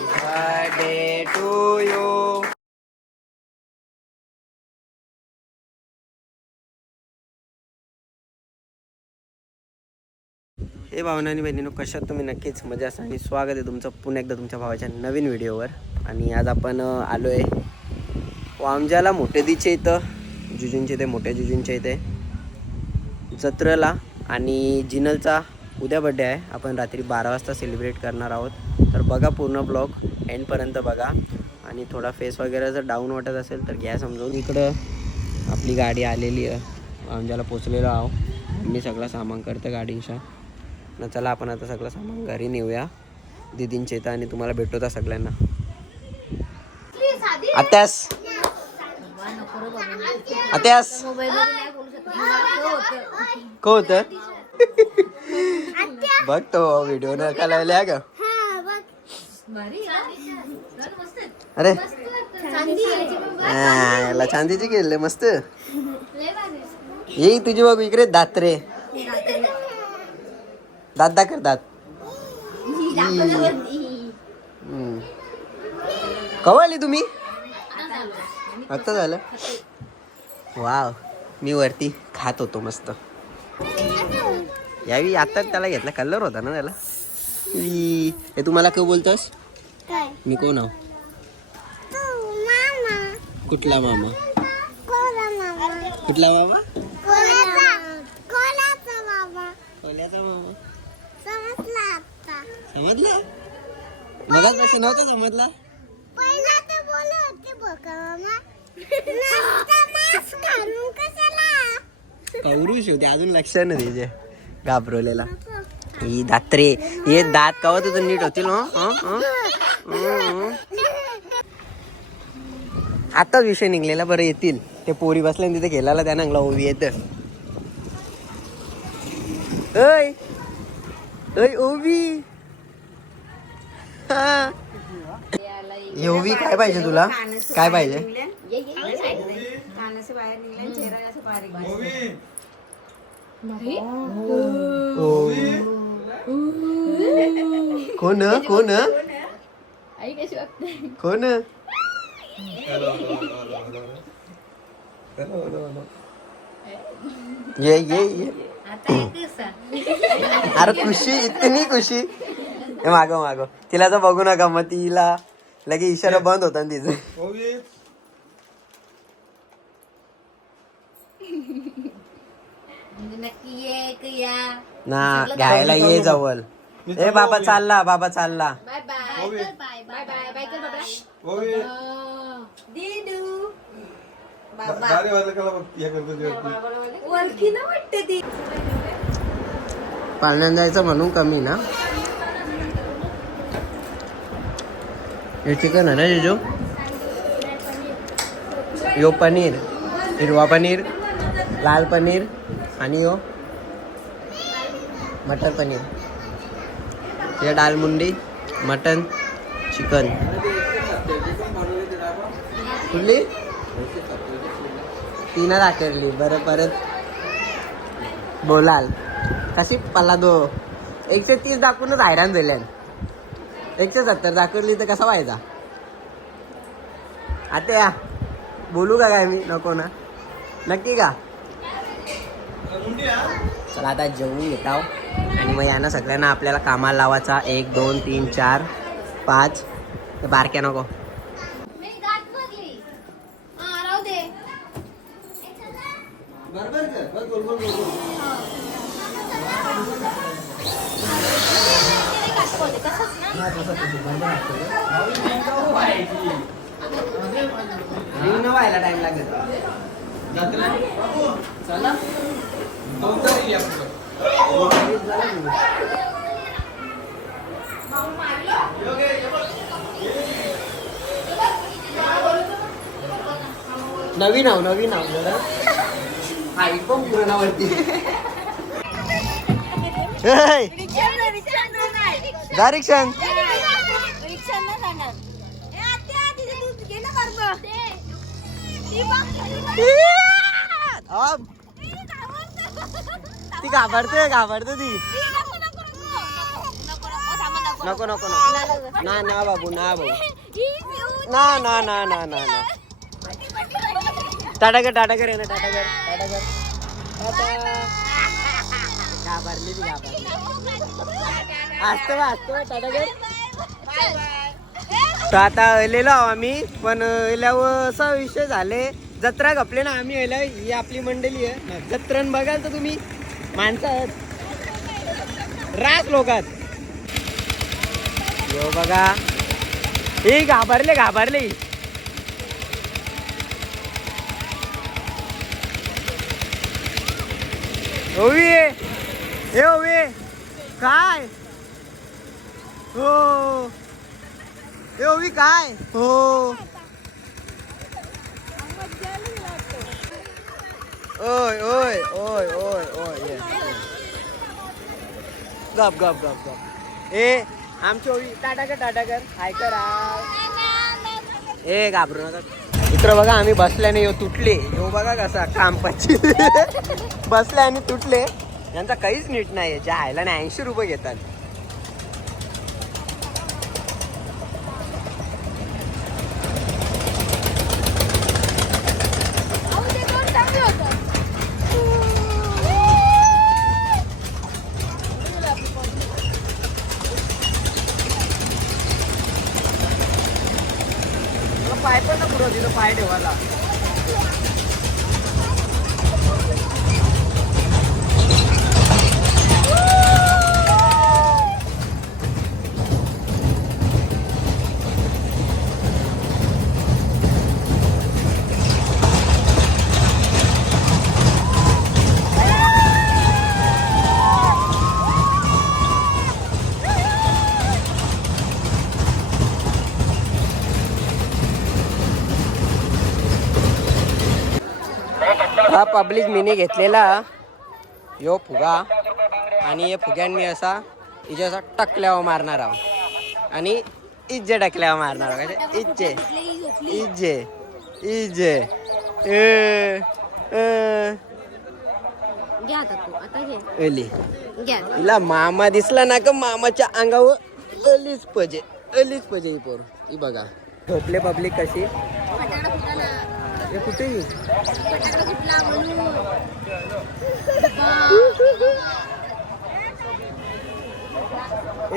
Birthday to you हे भावना आणि बहिणीनो कशात तुम्ही? नक्कीच मजा असा आणि स्वागत आहे तुमचं पुन्हा एकदा तुमच्या भावाच्या नवीन व्हिडिओवर. आणि आज आपण आलो आहे वामजाला मोठेदीच्या इथं जुजूंच्या इथे मोठ्या जुजूंच्या इथे जत्रेला आणि जिनलचा उद्या बड्डे आहे. आपण रात्री बारा वाजता सेलिब्रेट करणार आहोत. तर बघा पूर्ण ब्लॉग एंडपर्यंत बघा. आणि थोडा फेस वगैरे जर डाऊन वाटत असेल तर घ्या समजून. इकडं आपली गाडी आलेली आहे. आमच्याला पोचलेलो आहो मी सगळं सामान करतं गाडींच्या न चला आपण आता सगळं सामान घरी नेऊया. दिदींच्या आणि तुम्हाला भेटतो त्या सगळ्यांना. आत्यास! आत्यास! को होत? बघ तो व्हिडिओ न लावल्या ग अरे. याला चांदीची केले मस्त. ये तुझी बघ इकडे दात रे दात दाखर दात. हम्म. कवा आली तुम्ही? आता झालं. वाव मी वरती खात होतो मस्त. यावी आता त्याला घेतला कलर होता ना त्याला? हे तुम्हाला काय बोलतोस? मी कोण आहो कुठला मामा? कुठला मामा? कोल्याचा मामा? समजला मगाच कसं नव्हतं समजलं. कौरुष होते? अजून लक्षात नाही त्याचे. घाबरवलेला. ही दात्रे हे दात कवा तुझं नीट होतील? आताच विषय निघलेला बरं येतील. ते पोरी बसल्या तिथे गेलाला त्या नांगला ओवी येत ऐ ऐ ओवी ओवी काय पाहिजे तुला? काय पाहिजे? कोण कोण कोण ये ये ये अरे खुशी इतनी खुशी हे मागो मागो तिला तर बघू नका मग तिला लगे इशारा बंद होता ना तिचं नक्की एक या ना घ्यायला ये जवळ. ए बाबा चालला बाबा चालला. Bye bye. Bye bye bye. Bye कर बाबा. दिदू. ओळखी ना वाटते ती. पाळण्यात जायचं म्हणून कमी ना. हे चिकन आहे ना जिजू? यो पनीर हिरवा पनीर लाल पनीर. आणि हो मटर पनीर. हे डाल मुंडी मटन चिकन. कुठली? तीन दाखवली बरं परत. बोलाल. कशी? पल्ला दो. एकशे तीस दाखवूनच हैराण झाल्यान. एकशे सत्तर दाखवली तर कसा व्हायचा? आता या बोलू का काय मी? नको ना. नक्की का? चला आता जेवून येताव आणि मग यांना सगळ्यांना आपल्याला कामाला लावायचा. एक दोन तीन चार पाच. बारक्या नको. हा व्हायला टाइम लागेल. चला. नवीन आव नवीन आव जरा. हाईट पण पुराणावरती. जा रिक्षान. अब ती घाबरते घाबरते ती. नको नको नको. ना ना बाबू ना बाबू. ना ना ना ना ना ना. टाटा कर टाटा कर ना टाटा कर टाटा कर. घाबरली ती घाबरली. असतं असतं बा टाटा कर. तर आता आलेलो आहो आम्ही पण असा विषय झाले. जत्रा गपले ना आम्ही यायला ही आपली मंडळी आहे. जत्रन बघाल तर तुम्ही माणसं आहेत. रास लोकात. यो बघा. हे घाबरले घाबरले. ओवी हे ओवी काय? हो. हे ओवी काय? हो. ओय ओय ओय ओय ओय ये. गप गप गप गप. ए आमची ओळी टाटा कर टाटा कर हाय करा. ए घाबरू नका. मित्र बघा आम्ही बसल्याने यो तुटले. यो बघा कसा कामपाची. बसले आणि तुटले. यांचा काहीच नीट नाही याच्या आयला ऐंशी रुपये घेतात. हा पब्लिक मिनी घेतलेला. यो फुगा. आणि या फुग्यांनी असा इजे असा टकल्यावर मारणार आहो. आणि इज्जे टकल्यावर मारणार आहो. काय इज्जे. इज्जे. इज्जे. हिला मामा दिसला ना का मामाच्या अंगावर अलीच पजे. अलीच पजे ही पोर. ही बघा. झोपले पब्लिक कशी? हे कुठे?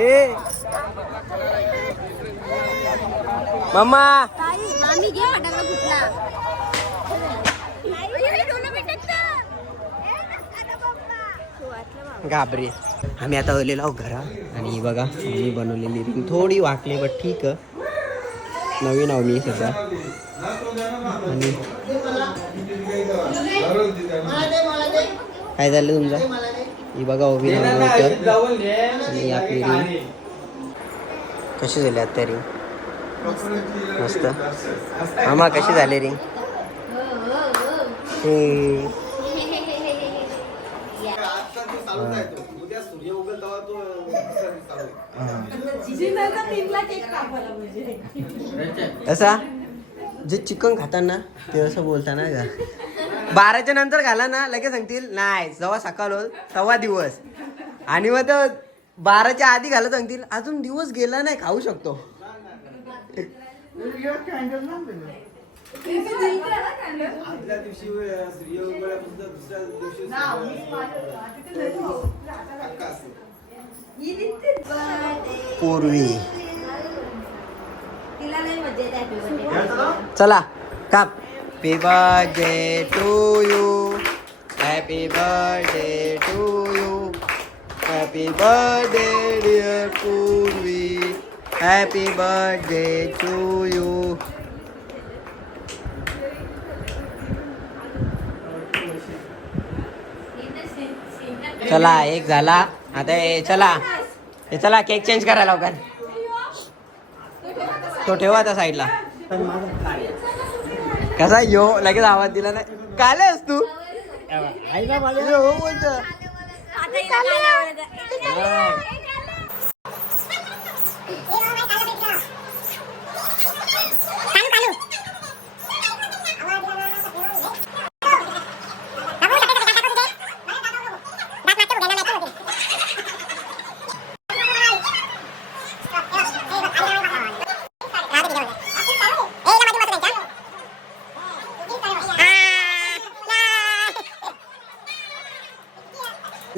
ए. मम्मा मामी. घे फटाका कुठला घाबरे. आम्ही आता आलेलो आहोत घरा. आणि बघा मी बनवलेली रिंग थोडी वाकली बट ठीक नवीन आहो मी सध्या. आणि काय झालं तुमचं? ही बघा उभी आणि आपली रिंग कशी झाली आता रिंग मस्त. मामा कशी झाली रिंग हे. असा जे चिकन खाताना ते असं बोलताना का? बाराच्या नंतर घाला ना लगेच सांगतील नाही जेव्हा सकाळ होल तेव्हा दिवस. आणि मग तर बाराच्या आधी घाला सांगतील अजून दिवस गेला नाही खाऊ शकतो. पूर्वी. चला काप happy birthday to you happy birthday to you happy birthday dear Purvi happy birthday to you चला एक झाला. आता हे चला. हे चला केक चेंज करा लवकर. तो ठेवा आता साईडला. कसा यो लगेच आवाज दिला नाही. काले आहेस तू? यो बोलतो.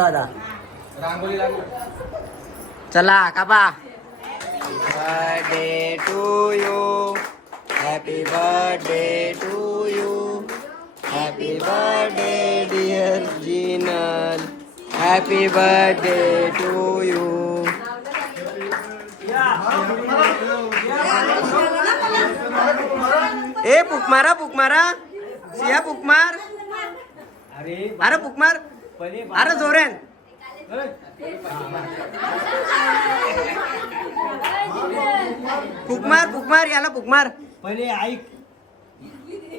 वाला चला कापा. Birthday to you happy birthday to you happy birthday dear Jinal happy birthday to you ए पुक मारा पुक मारा. सिया पुक मार. अरे अरे पुक मार. अरे जोऱ्यान पुक मार पुक मार याला पुक मार पहिले ऐक.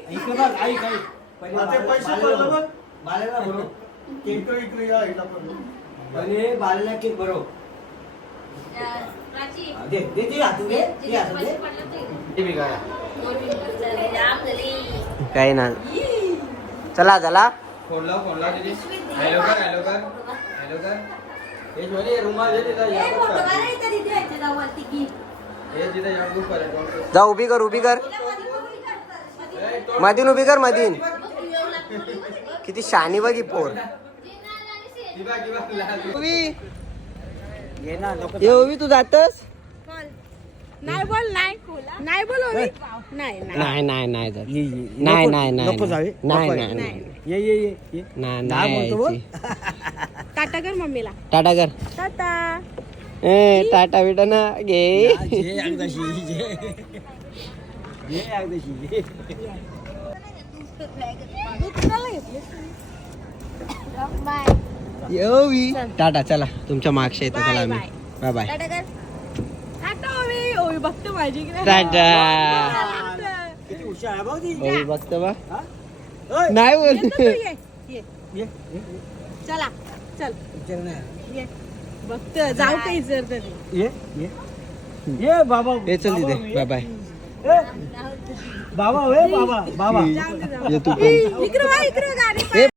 ऐक बघ ऐक ऐक. पहिले बालेला बघ. बालेला भरो पहिले बालेला केक भरो प्राची हा, दे दे. ते हातून घे ते हातून घे काही ना चला चला. फोन लाव फोन लाव दीदी. हॅलो कर हॅलो कर हॅलो कर. हे जोनी रुमाल या हे या कर. जा उभी कर उभी कर. मधीन उभी कर मधीन. किती शानी बघी पोर. घे ना ये उभी तू जातस? नाही बोल नाही नाही बोल ओवी. नाही. नाही नाही. नाही नाही जात. ये, ये. नाही नाही नाही नको जावे नाही नको. नाही. नाही ये ये ये ये. नाही काय नाही बोलतो बोल. यायची. टाटा कर मम्मीला. टाटा कर. टाटा. ए टाटा बिटा ना घे. जे अगदाशी जे जे अगदाशी जे येवी टाटा चला. तुमच्या मागच्या येतो चला आम्ही. बाय. बाय टाटा कर. टाटा ओवी बघतो माझी. टाटा किती हुशार आहे बघ ती. ओवी बघतो बा हा? ओय. नाही येतो बोल. तू, ये ये ये, ये, ये. चला. चल. विचार नाही. ये. बघतो. जाऊ काही जर तरी ये. ये. ये बाबा. हे चल बाबा, तिथे. ये. बाय बाय ए, बाबा होय बाबा बाबा. ये तू पण. इकडे वा इकडे गाडी ए